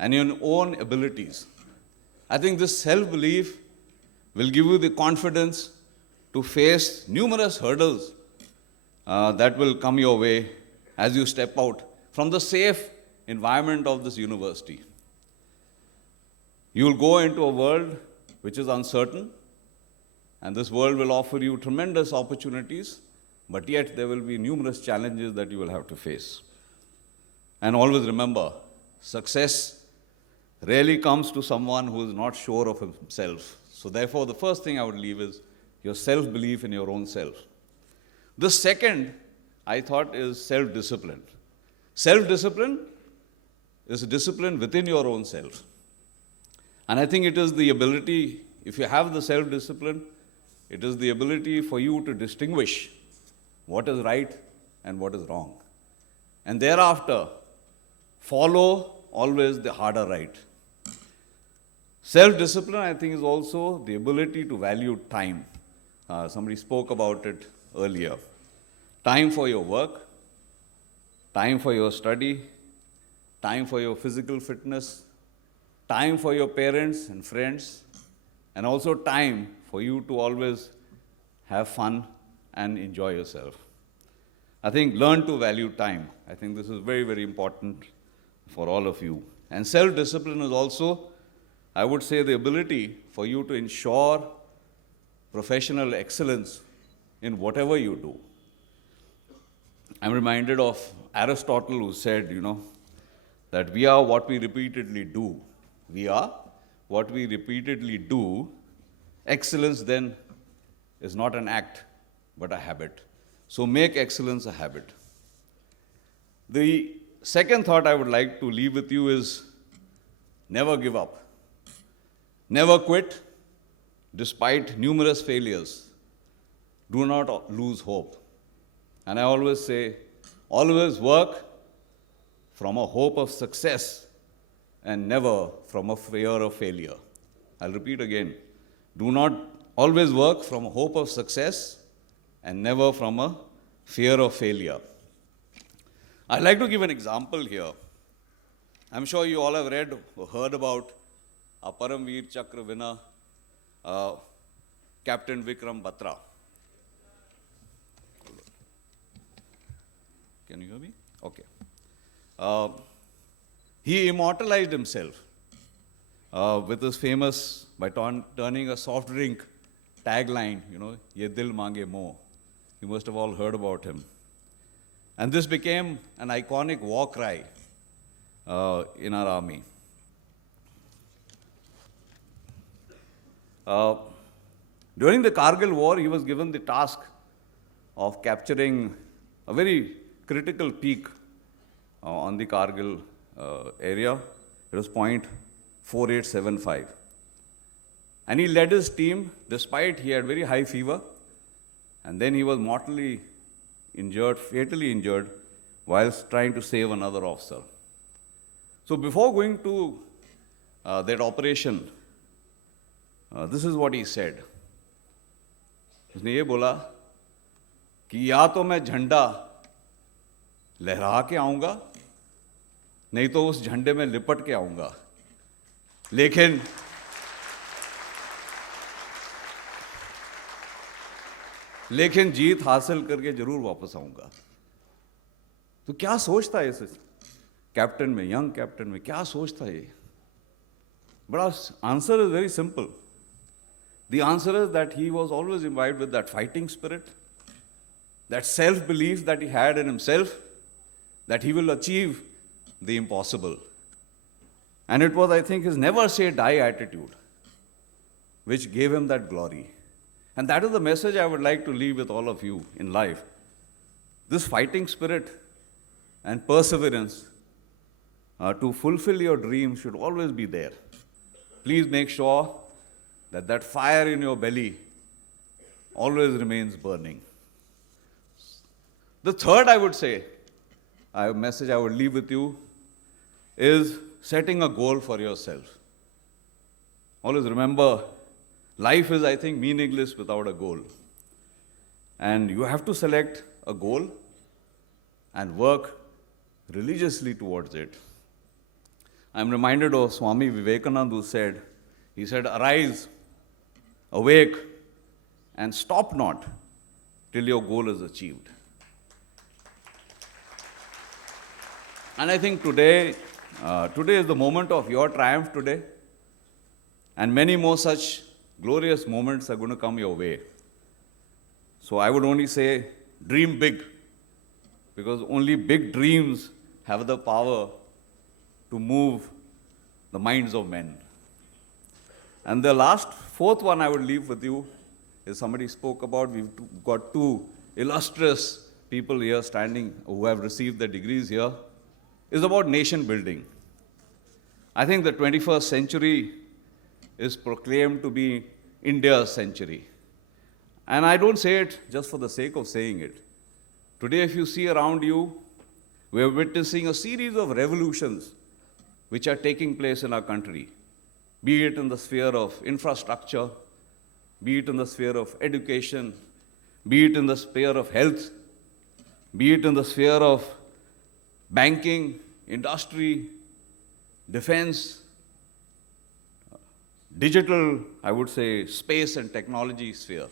and your own abilities. I think this self-belief will give you the confidence to face numerous hurdles that will come your way as you step out from the safe environment of this university. You will go into a world which is uncertain, and this world will offer you tremendous opportunities, but yet there will be numerous challenges that you will have to face. And always remember, success rarely comes to someone who is not sure of himself. So therefore, the first thing I would leave is your self-belief in your own self. The second, I thought, is self-discipline. Self-discipline is a discipline within your own self. And I think it is the ability, if you have the self-discipline, it is the ability for you to distinguish what is right and what is wrong. And thereafter, follow always the harder right. Self-discipline, I think, is also the ability to value time. Somebody spoke about it earlier. Time for your work, time for your study, time for your physical fitness, time for your parents and friends, and also time for you to always have fun and enjoy yourself. I think learn to value time. I think this is very, very important for all of you. And self-discipline is also, I would say, the ability for you to ensure professional excellence in whatever you do. I'm reminded of Aristotle, who said, that we are what we repeatedly do. We are what we repeatedly do. Excellence then is not an act, but a habit. So make excellence a habit. The second thought I would like to leave with you is never give up. Never quit despite numerous failures. Do not lose hope. And I always say, always work from a hope of success and never from a fear of failure. I'll repeat again. Do not always work from a hope of success and never from a fear of failure. I'd like to give an example here. I'm sure you all have read or heard about our Paramveer Chakra winner, Captain Vikram Batra. Can you hear me? Okay. He immortalized himself with his famous, by turning a soft drink tagline, Ye Dil Mange Mo. You must have all heard about him. And this became an iconic war cry in our army. During the Kargil war, he was given the task of capturing a very critical peak on the Kargil area. It was point 4875. And he led his team despite he had very high fever, and then he was mortally injured, fatally injured, whilst trying to save another officer. So before going to that operation, this is what he said. उसने ये बोला कि या तो मैं झंडा लहरा के आऊंगा, नहीं तो उस झंडे में लिपट के आऊंगा, लेकिन जीत हासिल करके जरूर वापस आऊंगा. तो क्या सोचता है इस कैप्टन में, यंग कैप्टन में, क्या सोचता है ये? बड़ा answer is very simple. The answer is that he was always imbibed with that fighting spirit, that self-belief that he had in himself, that he will achieve the impossible. And it was, I think, his never say die attitude which gave him that glory. And that is the message I would like to leave with all of you in life. This fighting spirit and perseverance to fulfill your dreams should always be there. Please make sure that that fire in your belly always remains burning. The third, I would say, message I would leave with you is setting a goal for yourself. Always remember, life is, I think, meaningless without a goal. And you have to select a goal and work religiously towards it. I'm reminded of Swami Vivekananda who said, he said, arise, awake, and stop not till your goal is achieved. And I think today is the moment of your triumph today, and many more such glorious moments are going to come your way. So I would only say, dream big, because only big dreams have the power to move the minds of men. And the fourth one I would leave with you is somebody spoke about. We've got two illustrious people here standing who have received their degrees here. Is about nation building. I think the 21st century is proclaimed to be India's century. And I don't say it just for the sake of saying it. Today, if you see around you, we are witnessing a series of revolutions which are taking place in our country, be it in the sphere of infrastructure, be it in the sphere of education, be it in the sphere of health, be it in the sphere of banking, industry, defense, digital, I would say, space and technology sphere.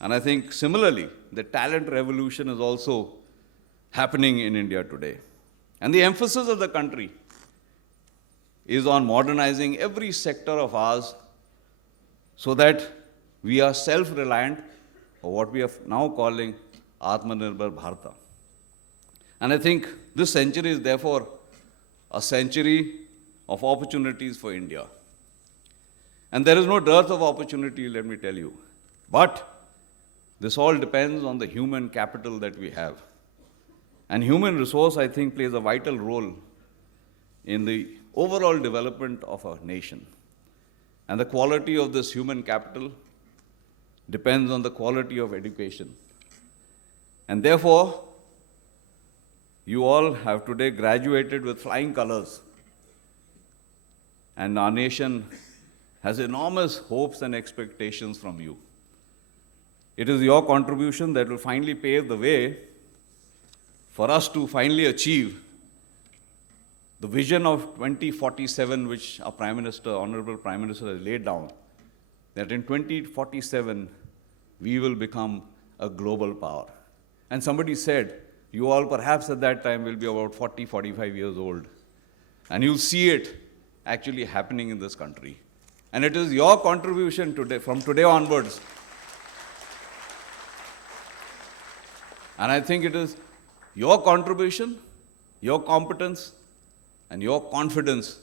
And I think similarly, the talent revolution is also happening in India today. And the emphasis of the country is on modernizing every sector of ours so that we are self-reliant, or what we are now calling Atmanirbhar Bharata. And I think this century is therefore a century of opportunities for India. And there is no dearth of opportunity, let me tell you. But this all depends on the human capital that we have. And human resource, I think, plays a vital role in the overall development of a nation. And the quality of this human capital depends on the quality of education. And therefore, you all have today graduated with flying colors. And our nation has enormous hopes and expectations from you. It is your contribution that will finally pave the way for us to finally achieve the vision of 2047, which our Prime Minister, Honorable Prime Minister, has laid down, that in 2047, we will become a global power. And somebody said, you all perhaps at that time will be about 40, 45 years old. And you'll see it actually happening in this country. And it is your contribution today, from today onwards. And I think it is your contribution, your competence, and your confidence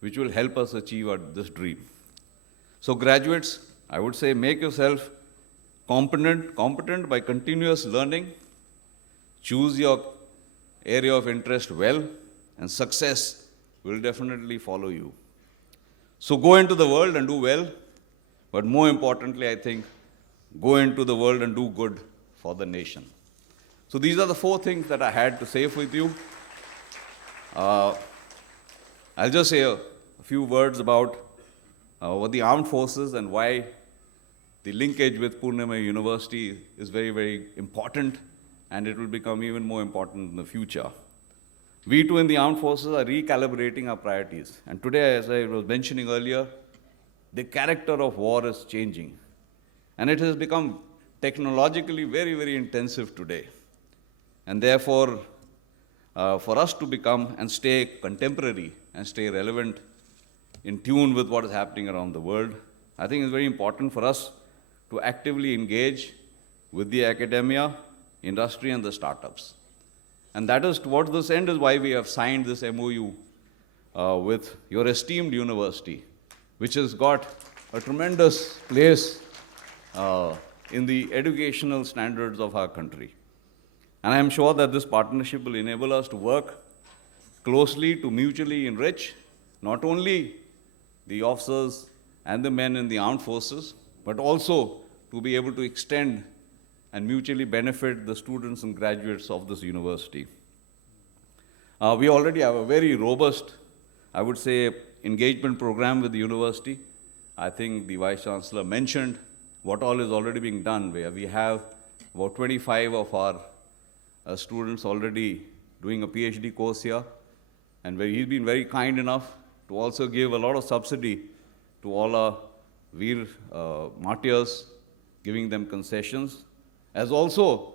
which will help us achieve this dream. So graduates, I would say make yourself competent by continuous learning, choose your area of interest well, and success will definitely follow you. So go into the world and do well, but more importantly, I think, go into the world and do good for the nation. So these are the four things that I had to say with you. I'll just say a few words about what the armed forces and why the linkage with Poornima University is very, very important, and it will become even more important in the future. We too in the armed forces are recalibrating our priorities. And today, as I was mentioning earlier, the character of war is changing. And it has become technologically very, very intensive today. And therefore, for us to become and stay contemporary and stay relevant, in tune with what is happening around the world, I think it's very important for us to actively engage with the academia, industry, and the startups. And that is, towards this end, is why we have signed this MOU with your esteemed university, which has got a tremendous place in the educational standards of our country. And I am sure that this partnership will enable us to work closely to mutually enrich not only the officers and the men in the armed forces, but also to be able to extend and mutually benefit the students and graduates of this university. We already have a very robust, I would say, engagement program with the university. I think the Vice Chancellor mentioned what all is already being done, where we have about 25 of our students already doing a PhD course here. and he's been very kind enough to also give a lot of subsidy to all our Veer martyrs, giving them concessions. As also,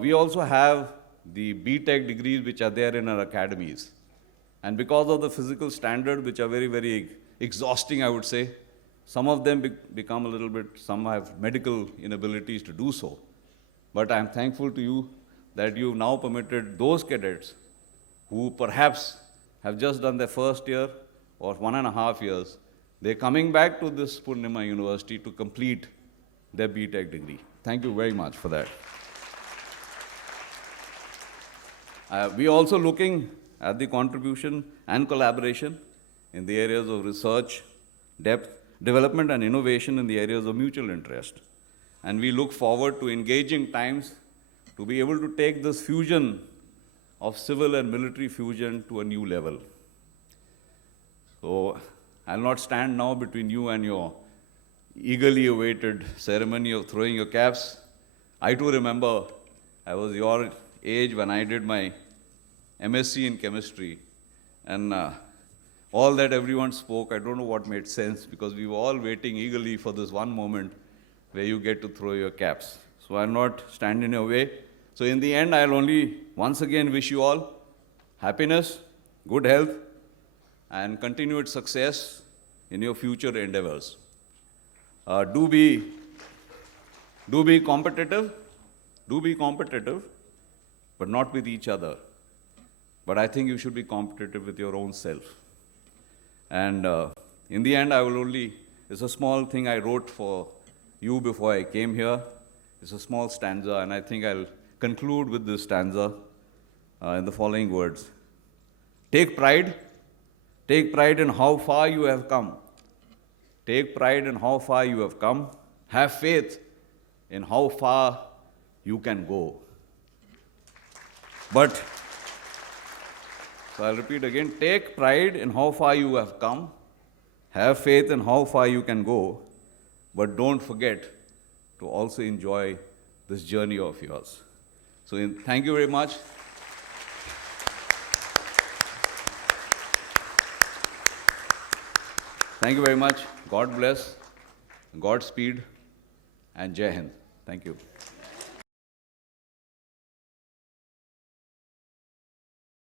we also have the B.Tech degrees which are there in our academies. And because of the physical standard, which are very, very exhausting, I would say, some of them become a little bit, some have medical inabilities to do so. But I'm thankful to you that you've now permitted those cadets who perhaps have just done their first year or 1.5 years, they're coming back to this Poornima University to complete their B.Tech degree. Thank you very much for that. We're also looking at the contribution and collaboration in the areas of research, depth, development and innovation in the areas of mutual interest. And we look forward to engaging times to be able to take this fusion of civil and military fusion to a new level. So I'll not stand now between you and your eagerly awaited ceremony of throwing your caps. I too remember I was your age when I did my MSc in chemistry, and all that everyone spoke, I don't know what made sense, because we were all waiting eagerly for this one moment where you get to throw your caps. So I'll not stand in your way. So in the end, I'll only once again wish you all happiness, good health, and continued success in your future endeavors. Do be competitive, but not with each other. But I think you should be competitive with your own self. And in the end, it's a small thing I wrote for you before I came here. It's a small stanza, and I think I'll conclude with this stanza in the following words. Take pride in how far you have come. Take pride in how far you have come. Have faith in how far you can go. So I'll repeat again, take pride in how far you have come, have faith in how far you can go, but don't forget to also enjoy this journey of yours. So thank you very much. Thank you very much. God bless, Godspeed, and Jai Hind. Thank you.